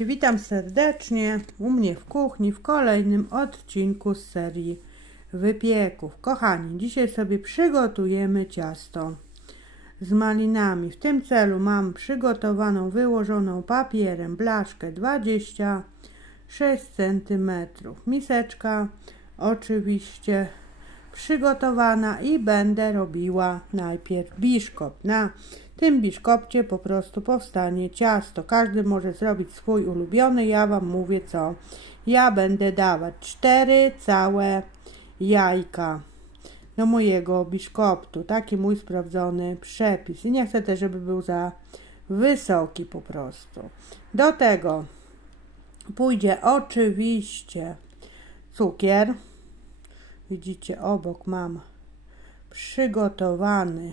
Witam serdecznie u mnie w kuchni w kolejnym odcinku z serii wypieków. Kochani, dzisiaj sobie przygotujemy ciasto z malinami. W tym celu mam przygotowaną, wyłożoną papierem blaszkę 26 cm. Miseczka oczywiście przygotowana i będę robiła najpierw biszkopt. Na tym biszkopcie po prostu powstanie ciasto. Każdy może zrobić swój ulubiony. Ja Wam mówię, co ja będę dawać. 4 całe jajka do mojego biszkoptu. Taki mój sprawdzony przepis. I nie chcę też, żeby był za wysoki po prostu. Do tego pójdzie oczywiście cukier. Widzicie, obok mam przygotowany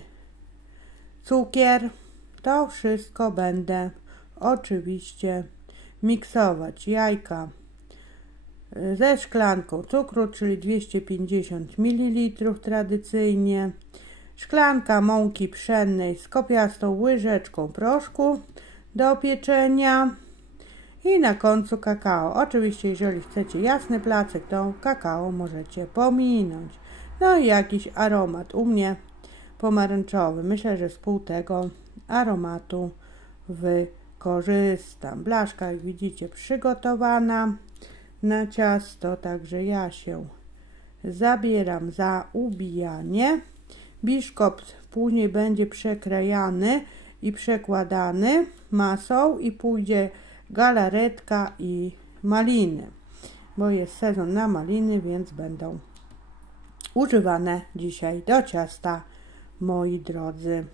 cukier. To wszystko będę oczywiście miksować. Jajka ze szklanką cukru, czyli 250 ml tradycyjnie. Szklanka mąki pszennej z kopiastą łyżeczką proszku do pieczenia. I na końcu kakao. Oczywiście, jeżeli chcecie jasny placek, to kakao możecie pominąć. No i jakiś aromat. U mnie pomarańczowy. Myślę, że z pół tego aromatu wykorzystam. Blaszka, jak widzicie, przygotowana na ciasto. Także ja się zabieram za ubijanie. Biszkopt później będzie przekrajany i przekładany masą i pójdzie galaretka i maliny, bo jest sezon na maliny, więc będą używane dzisiaj do ciasta, moi drodzy,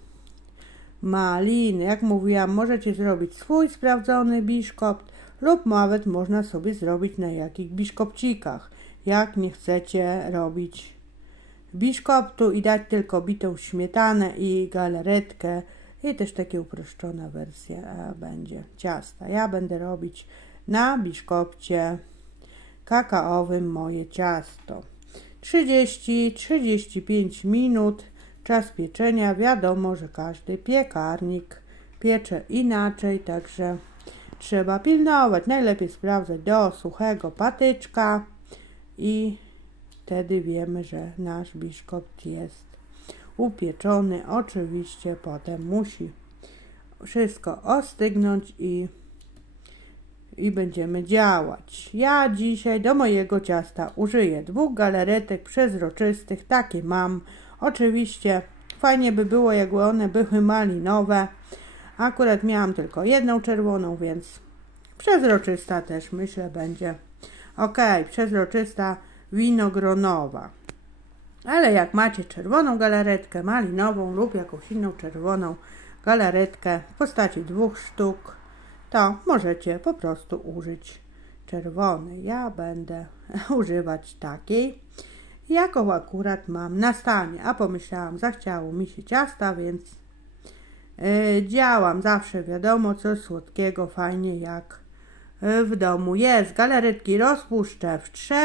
maliny. Jak mówiłam, możecie zrobić swój sprawdzony biszkopt lub nawet można sobie zrobić na jakich biszkopcikach, jak nie chcecie robić biszkoptu i dać tylko bitą śmietanę i galaretkę. I też taka uproszczona wersja będzie ciasta. Ja będę robić na biszkopcie kakaowym moje ciasto. 30-35 minut czas pieczenia. Wiadomo, że każdy piekarnik piecze inaczej, także trzeba pilnować. Najlepiej sprawdzać do suchego patyczka i wtedy wiemy, że nasz biszkopt jest upieczony. Oczywiście potem musi wszystko ostygnąć i będziemy działać. Ja dzisiaj do mojego ciasta użyję 2 galaretek przezroczystych. Takie mam. Oczywiście fajnie by było, jakby one były malinowe. Akurat miałam tylko jedną czerwoną, więc przezroczysta też myślę będzie ok. Przezroczysta winogronowa. Ale jak macie czerwoną galaretkę malinową lub jakąś inną czerwoną galaretkę w postaci 2 sztuk, to możecie po prostu użyć czerwonej. Ja będę używać takiej, jaką akurat mam na stanie. A pomyślałam, zachciało mi się ciasta, więc działam. Zawsze wiadomo, coś słodkiego fajnie jak w domu jest. Galaretki rozpuszczę w 3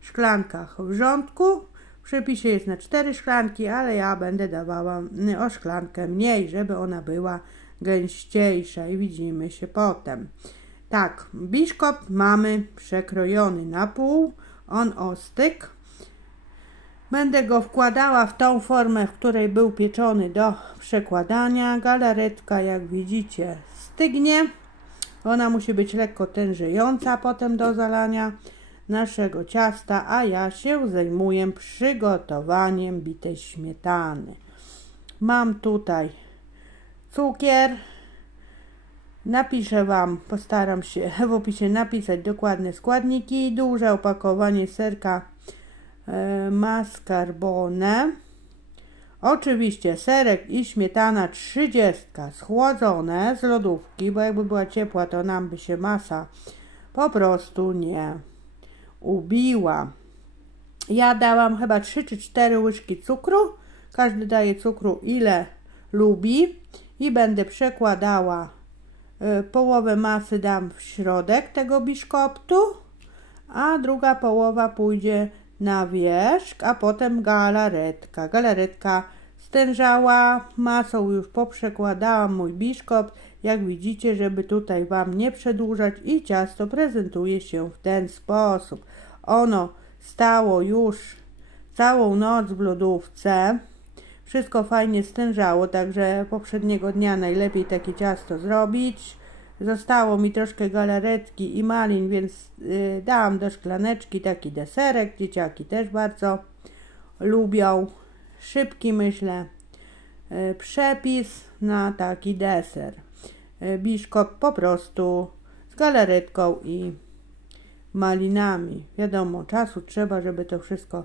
szklankach wrzątku. W przepisie jest na 4 szklanki, ale ja będę dawała o szklankę mniej, żeby ona była gęściejsza i widzimy się potem. Tak, biszkopt mamy przekrojony na pół, on ostygł. Będę go wkładała w tą formę, w której był pieczony do przekładania. Galaretka, jak widzicie, stygnie. Ona musi być lekko tężejąca potem do zalania naszego ciasta, a ja się zajmuję przygotowaniem bitej śmietany. Mam tutaj cukier. Napiszę Wam, postaram się w opisie napisać dokładne składniki. Duże opakowanie serka mascarpone. Oczywiście serek i śmietana 30 schłodzone z lodówki, bo jakby była ciepła, to nam by się masa po prostu nie ubiła. Ja dałam chyba 3 czy 4 łyżki cukru. Każdy daje cukru ile lubi i będę przekładała połowę masy, dam w środek tego biszkoptu, a druga połowa pójdzie na wierzch, a potem galaretka. Galaretka stężała masą, już poprzekładałam mój biszkopt jak widzicie, żeby tutaj Wam nie przedłużać, i ciasto prezentuje się w ten sposób. Ono stało już całą noc w lodówce. Wszystko fajnie stężało, także poprzedniego dnia najlepiej takie ciasto zrobić. Zostało mi troszkę galaretki i malin, więc dałam do szklaneczki taki deserek. Dzieciaki też bardzo lubią. Szybki, myślę, przepis na taki deser. Biszkopt po prostu z galaretką i malinami. Wiadomo, czasu trzeba, żeby to wszystko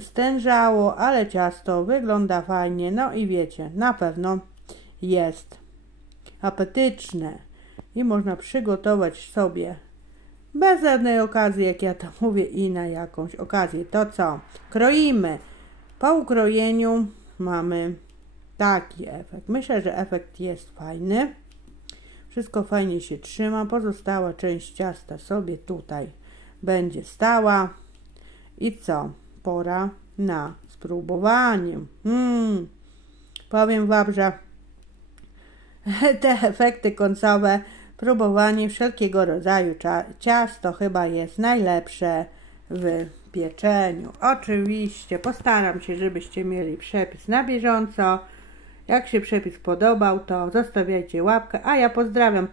stężało, ale ciasto wygląda fajnie. No i wiecie, na pewno jest apetyczne i można przygotować sobie bez żadnej okazji, jak ja to mówię, i na jakąś okazję. To co? Kroimy. Po ukrojeniu mamy taki efekt. Myślę, że efekt jest fajny. Wszystko fajnie się trzyma. Pozostała część ciasta sobie tutaj będzie stała. I co? Pora na spróbowanie. Powiem Wam, że te efekty końcowe, próbowanie wszelkiego rodzaju ciast to chyba jest najlepsze w pieczeniu. Oczywiście postaram się, żebyście mieli przepis na bieżąco. Jak się przepis podobał, to zostawiajcie łapkę, a ja pozdrawiam.